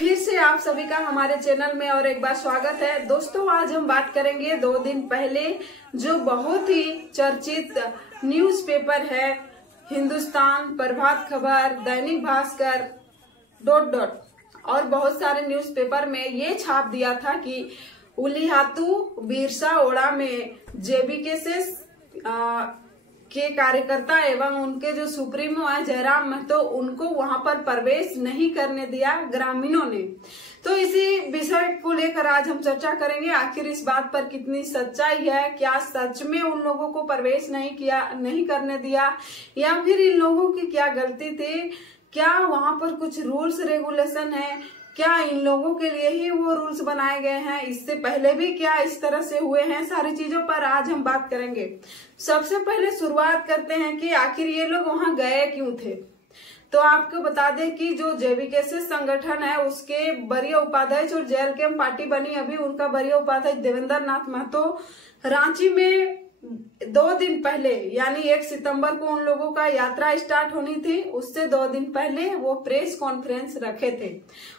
फिर से आप सभी का हमारे चैनल में और एक बार स्वागत है। दोस्तों, आज हम बात करेंगे 2 दिन पहले जो बहुत ही चर्चित न्यूज़पेपर है हिंदुस्तान, प्रभात खबर, दैनिक भास्कर और बहुत सारे न्यूज़पेपर में ये छाप दिया था कि उलिहातू बिरसा ओड़ा में जेबीके से के कार्यकर्ता एवं उनके जो सुप्रीमो है जयराम महतो, उनको वहां पर प्रवेश नहीं करने दिया ग्रामीणों ने। तो इसी विषय को लेकर आज हम चर्चा करेंगे। आखिर इस बात पर कितनी सच्चाई है, क्या सच में उन लोगों को प्रवेश नहीं करने दिया, या फिर इन लोगों की क्या गलती थी, क्या वहां पर कुछ रूल्स रेगुलेशन है, क्या इन लोगों के लिए ही वो रूल्स बनाए गए हैं, इससे पहले भी क्या इस तरह से हुए हैं, सारी चीजों पर आज हम बात करेंगे। सबसे पहले शुरुआत करते हैं कि आखिर ये लोग वहां गए क्यों थे। तो आपको बता दें कि जो जेबीके संगठन है उसके वरीय उपाध्यक्ष और जेएलके पार्टी बनी अभी, उनका वरीय उपाध्यक्ष देवेंद्र नाथ महतो रांची में 2 दिन पहले यानी 1 सितंबर को उन लोगों का यात्रा स्टार्ट होनी थी। उससे 2 दिन पहले वो प्रेस कॉन्फ्रेंस रखे थे।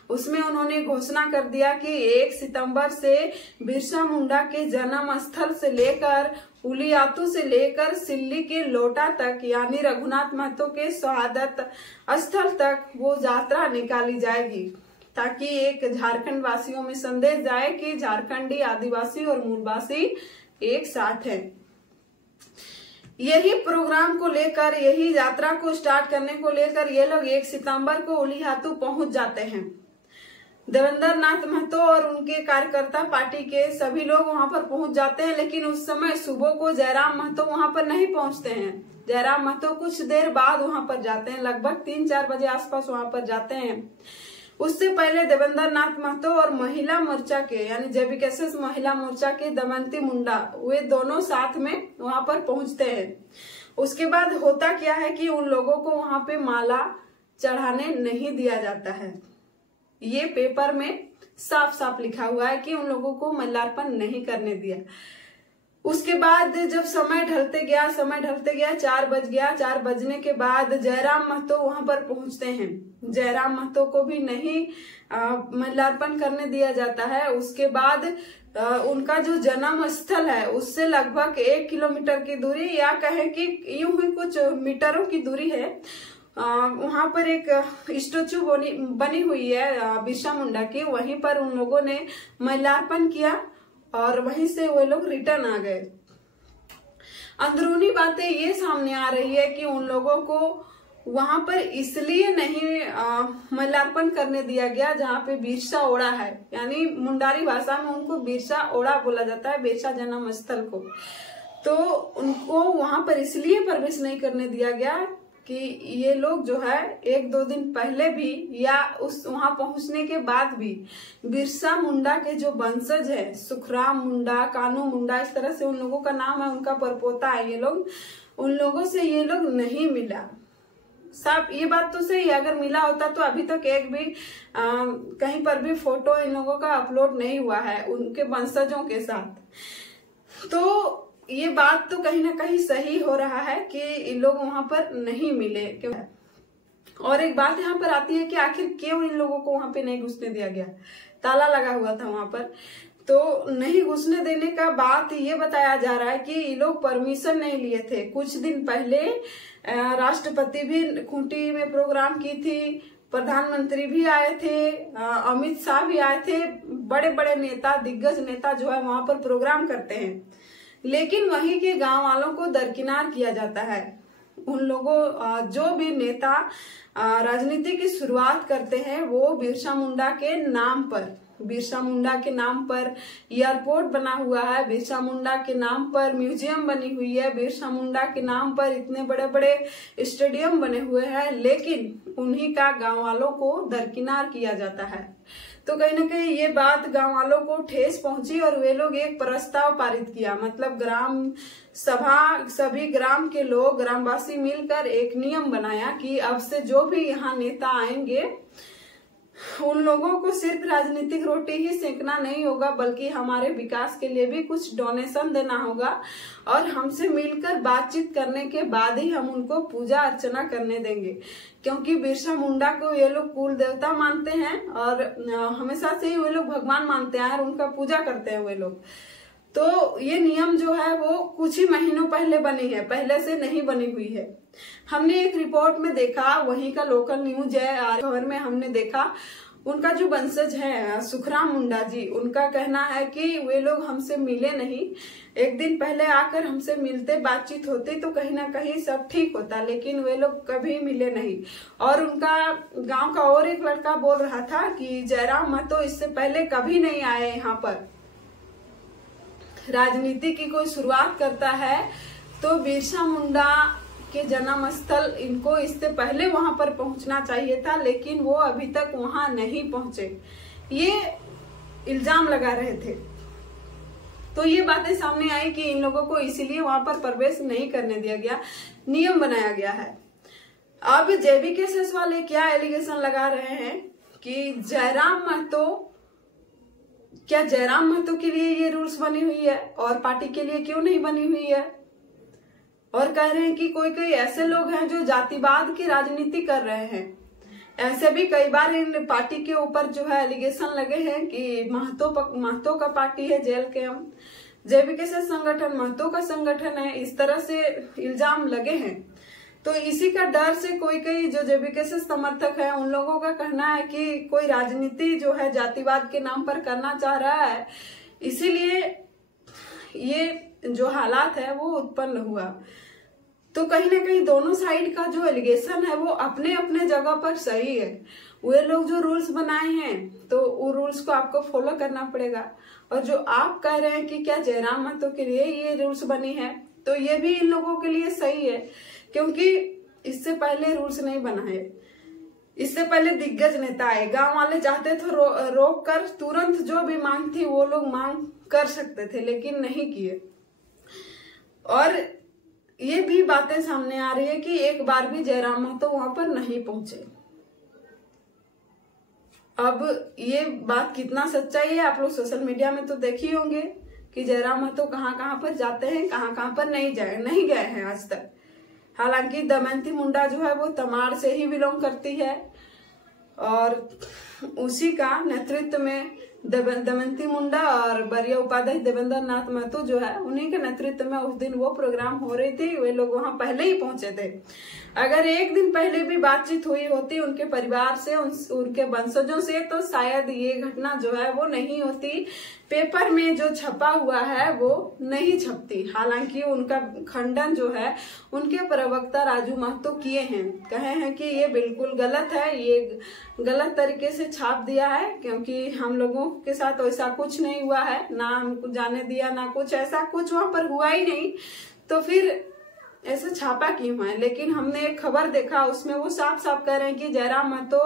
उसमें उन्होंने घोषणा कर दिया कि 1 सितंबर से बिरसा मुंडा के जन्म स्थल से लेकर उलियातू से लेकर सिल्ली के लोटा तक यानी रघुनाथ महतो के शहादत स्थल तक वो यात्रा निकाली जाएगी, ताकि एक झारखंड वासियों में संदेश जाए कि झारखंडी आदिवासी और मूलवासी एक साथ हैं। यही प्रोग्राम को लेकर, यही यात्रा को स्टार्ट करने को लेकर ये लोग 1 सितंबर को उलिहातू पहुंच जाते हैं। देवेंद्र नाथ महतो और उनके कार्यकर्ता पार्टी के सभी लोग वहां पर पहुंच जाते हैं, लेकिन उस समय सुबह को जयराम महतो वहां पर नहीं पहुंचते हैं। जयराम महतो कुछ देर बाद वहां पर जाते हैं, लगभग 3-4 बजे आसपास वहां पर जाते हैं। उससे पहले देवेंद्र नाथ महतो और महिला मोर्चा के यानी जेबीके महिला मोर्चा के दमयंती मुंडा, वे दोनों साथ में वहां पर पहुंचते हैं। उसके बाद होता क्या है कि उन लोगों को वहां पे माला चढ़ाने नहीं दिया जाता है। ये पेपर में साफ साफ लिखा हुआ है कि उन लोगों को माल्यार्पण नहीं करने दिया। उसके बाद जब समय ढलते गया 4 बज गया। 4 बजने के बाद जयराम महतो वहां पर पहुंचते हैं। जयराम महतो को भी नहीं माल्यार्पण करने दिया जाता है। उसके बाद उनका जो जन्म स्थल है उससे लगभग 1 किलोमीटर की दूरी, या कहे कि यूं ही कुछ मीटरों की दूरी है, वहां पर एक स्टेचू बनी हुई है बिरसा मुंडा की। वहीं पर उन लोगों ने माल्यार्पण किया और वहीं से वो लोग रिटर्न आ गए। अंदरूनी बातें ये सामने आ रही है कि उन लोगों को वहां पर इसलिए नहीं माल्यार्पण करने दिया गया जहां पे बिरसा ओड़ा है, यानी मुंडारी भाषा में उनको बिरसा ओड़ा बोला जाता है, बिरसा जन्म स्थल को। तो उनको वहां पर इसलिए प्रवेश नहीं करने दिया गया कि ये लोग जो है 1-2 दिन पहले भी या उस वहां पहुंचने के बाद भी बिरसा मुंडा के जो वंशज है, सुखराम मुंडा, कानू मुंडा, इस तरह से उन लोगों का नाम है, उनका परपोता है ये लोग, उन लोगों से ये लोग नहीं मिला। साहब ये बात तो सही है, अगर मिला होता तो अभी तक एक भी कहीं पर भी फोटो इन लोगों का अपलोड नहीं हुआ है उनके वंशजों के साथ। तो ये बात तो कहीं ना कहीं सही हो रहा है कि इन लोग वहां पर नहीं मिले। क्यों? और एक बात यहाँ पर आती है कि आखिर क्यों इन लोगों को वहां पे नहीं घुसने दिया गया। ताला लगा हुआ था वहां पर, तो नहीं घुसने देने का बात ये बताया जा रहा है कि ये लोग परमिशन नहीं लिए थे। कुछ दिन पहले राष्ट्रपति भी खूंटी में प्रोग्राम की थी, प्रधानमंत्री भी आए थे, अमित शाह भी आए थे, बड़े बड़े नेता, दिग्गज नेता जो है वहां पर प्रोग्राम करते हैं, लेकिन वहीं के गांव वालों को दरकिनार किया जाता है। उन लोगों जो भी नेता राजनीति की शुरुआत करते हैं वो बिरसा मुंडा के नाम पर एयरपोर्ट बना हुआ है, बिरसा मुंडा के नाम पर म्यूजियम बनी हुई है, बिरसा मुंडा के नाम पर इतने बड़े बड़े स्टेडियम बने हुए हैं, लेकिन उन्हीं का गांव वालों को दरकिनार किया जाता है। तो कहीं ना कहीं ये बात गांव वालों को ठेस पहुंची और वे लोग एक प्रस्ताव पारित किया, मतलब ग्राम सभा, सभी ग्राम के लोग, ग्रामवासी मिलकर एक नियम बनाया कि अब से जो भी यहाँ नेता आएंगे उन लोगों को सिर्फ राजनीतिक रोटी ही सेकना नहीं होगा, बल्कि हमारे विकास के लिए भी कुछ डोनेशन देना होगा और हमसे मिलकर बातचीत करने के बाद ही हम उनको पूजा अर्चना करने देंगे, क्योंकि बिरसा मुंडा को ये लोग कुल देवता मानते हैं और हमेशा से ही वे लोग भगवान मानते हैं और उनका पूजा करते हैं वे लोग। तो ये नियम जो है वो कुछ ही महीनों पहले बनी है, पहले से नहीं बनी हुई है। हमने एक रिपोर्ट में देखा, वहीं का लोकल न्यूज है, खबर में हमने देखा, उनका जो वंशज है सुखराम मुंडा जी, उनका कहना है कि वे लोग हमसे मिले नहीं, एक दिन पहले आकर हमसे मिलते, बातचीत होती तो कहीं ना कहीं सब ठीक होता, लेकिन वे लोग कभी मिले नहीं। और उनका गांव का और एक लड़का बोल रहा था कि जयराम महतो इससे पहले कभी नहीं आए यहाँ पर। राजनीति की कोई शुरुआत करता है तो बिरसा मुंडा के जन्म स्थल इनको इससे पहले वहां पर पहुंचना चाहिए था, लेकिन वो अभी तक वहां नहीं पहुंचे, ये इल्जाम लगा रहे थे। तो ये बातें सामने आई कि इन लोगों को इसीलिए वहां पर प्रवेश नहीं करने दिया गया, नियम बनाया गया है। अब जेबीकेएस वाले क्या एलिगेशन लगा रहे हैं कि जयराम महतो, क्या जयराम महतो के लिए ये रूल्स बनी हुई है और पार्टी के लिए क्यों नहीं बनी हुई है? और कह रहे हैं कि कोई कोई ऐसे लोग हैं जो जातिवाद की राजनीति कर रहे हैं। ऐसे भी कई बार इन पार्टी के ऊपर जो है एलिगेशन लगे हैं कि महतो का पार्टी है जेल के, हम जेबीकेएस संगठन महतो का संगठन है, इस तरह से इल्जाम लगे हैं। तो इसी का डर से कोई जो जेबीकेएस समर्थक है उन लोगों का कहना है कि कोई राजनीति जो है जातिवाद के नाम पर करना चाह रहा है, इसीलिए ये जो हालात है वो उत्पन्न हुआ। तो कहीं ना कहीं दोनों साइड का जो एलिगेशन है वो अपने अपने जगह पर सही है। वे लोग जो रूल्स बनाए हैं तो वो रूल्स को आपको फॉलो करना पड़ेगा, और जो आप कह रहे हैं कि क्या जयराम महतो के लिए ये रूल्स बनी है, तो ये भी इन लोगों के लिए सही है, क्योंकि इससे पहले रूल्स नहीं बना है। इससे पहले दिग्गज नेता आए, गांव वाले चाहते थे रोक कर तुरंत जो भी मांग थी वो लोग मांग कर सकते थे, लेकिन नहीं किए। और ये भी बातें सामने आ रही है कि एक बार भी जयराम महतो वहां पर नहीं पहुंचे। अब ये बात कितना सच्चाई है आप लोग सोशल मीडिया में तो देख ही होंगे कि जयराम महतो कहाँ कहाँ पर जाते हैं, कहाँ कहाँ पर नहीं गए हैं आज तक। हालांकि दमयंती मुंडा जो है वो तमाड़ से ही बिलोंग करती है और उसी का नेतृत्व में दमयंती मुंडा और बरिया उपाध्याय देवेंद्र नाथ महतो जो है उन्हीं के नेतृत्व में उस दिन वो प्रोग्राम हो रही थी, वे लोग वहां पहले ही पहुंचे थे। अगर एक दिन पहले भी बातचीत हुई होती उनके परिवार से, उनके वंशजों से, तो शायद ये घटना जो है वो नहीं होती, पेपर में जो छपा हुआ है वो नहीं छपती। हालांकि उनका खंडन जो है उनके प्रवक्ता राजू महतो किए हैं, कहे हैं कि ये बिल्कुल गलत है, ये गलत तरीके से छाप दिया है, क्योंकि हम लोगों के साथ वैसा कुछ नहीं हुआ है, ना हमको जाने दिया, ना कुछ ऐसा कुछ वहां पर हुआ ही नहीं, तो फिर ऐसे छापा क्यों है। लेकिन हमने एक खबर देखा उसमें वो साफ साफ कह रहे हैं कि जयराम महतो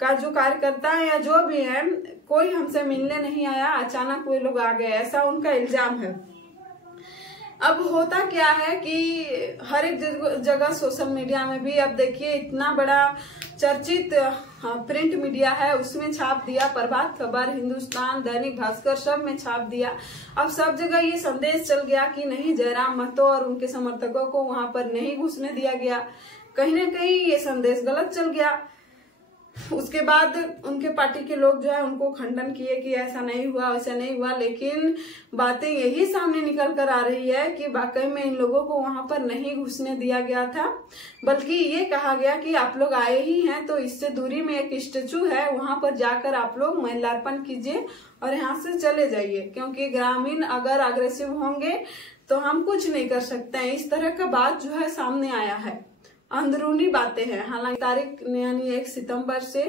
का जो कार्यकर्ता है या जो भी है कोई हमसे मिलने नहीं आया, अचानक वे लोग आ गए, ऐसा उनका इल्जाम है। अब होता क्या है कि हर एक जगह सोशल मीडिया में भी अब देखिए इतना बड़ा चर्चित प्रिंट मीडिया है, उसमें छाप दिया, प्रभात खबर, हिंदुस्तान, दैनिक भास्कर, सब में छाप दिया। अब सब जगह ये संदेश चल गया कि नहीं, जयराम महतो और उनके समर्थकों को वहां पर नहीं घुसने दिया गया। कहीं ना कहीं ये संदेश गलत चल गया। उसके बाद उनके पार्टी के लोग जो है उनको खंडन किए कि ऐसा नहीं हुआ, वैसा नहीं हुआ, लेकिन बातें यही सामने निकल कर आ रही है कि वाकई में इन लोगों को वहां पर नहीं घुसने दिया गया था, बल्कि ये कहा गया कि आप लोग आए ही हैं तो इससे दूरी में एक स्टेचू है, वहां पर जाकर आप लोग माल्यार्पण कीजिए और यहाँ से चले जाइए, क्योंकि ग्रामीण अगर अग्रेसिव होंगे तो हम कुछ नहीं कर सकते हैं। इस तरह का बात जो है सामने आया है, अंदरूनी बातें हैं। हालांकि तारीख यानी 1 सितंबर से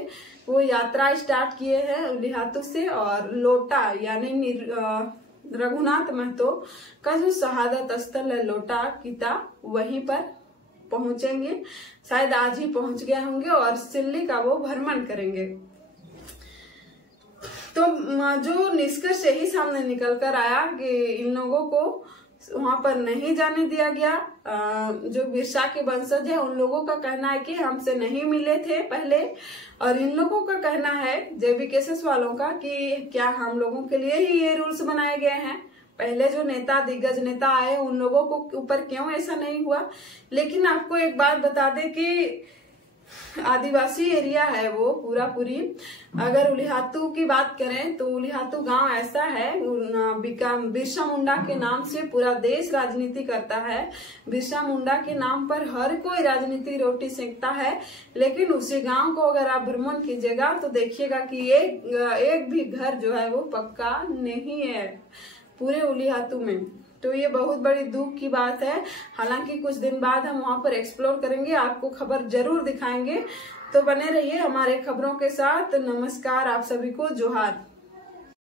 वो यात्रा स्टार्ट किए हैं उलिहातू से, और लोटा यानी रघुनाथ महतो का जो शहादत स्थल है लोटा किता, वहीं पर पहुंचेंगे, शायद आज ही पहुंच गए होंगे, और सिल्ली का वो भ्रमण करेंगे। तो जो निष्कर्ष यही सामने निकल कर आया कि इन लोगों को वहां पर नहीं जाने दिया गया। जो बिरसा के वंशज है उन लोगों का कहना है कि हमसे नहीं मिले थे पहले, और इन लोगों का कहना है जेबी केसेस वालों का कि क्या हम लोगों के लिए ही ये रूल्स बनाए गए हैं, पहले जो नेता दिग्गज नेता आए उन लोगों को ऊपर क्यों ऐसा नहीं हुआ। लेकिन आपको एक बात बता दें कि आदिवासी एरिया है वो पूरी। अगर उलिहातू की बात करें तो उलिहातू गांव ऐसा है, बिरसा मुंडा के नाम से पूरा देश राजनीति करता है। बिरसा मुंडा के नाम पर हर कोई राजनीति रोटी सेकता है। लेकिन उसी गांव को अगर आप भ्रमण कीजिएगा तो देखिएगा कि एक भी घर जो है वो पक्का नहीं है पूरे उलिहातू में। तो ये बहुत बड़ी दुख की बात है। हालांकि कुछ दिन बाद हम वहां पर एक्सप्लोर करेंगे, आपको खबर जरूर दिखाएंगे। तो बने रहिए हमारे खबरों के साथ। नमस्कार, आप सभी को जोहार।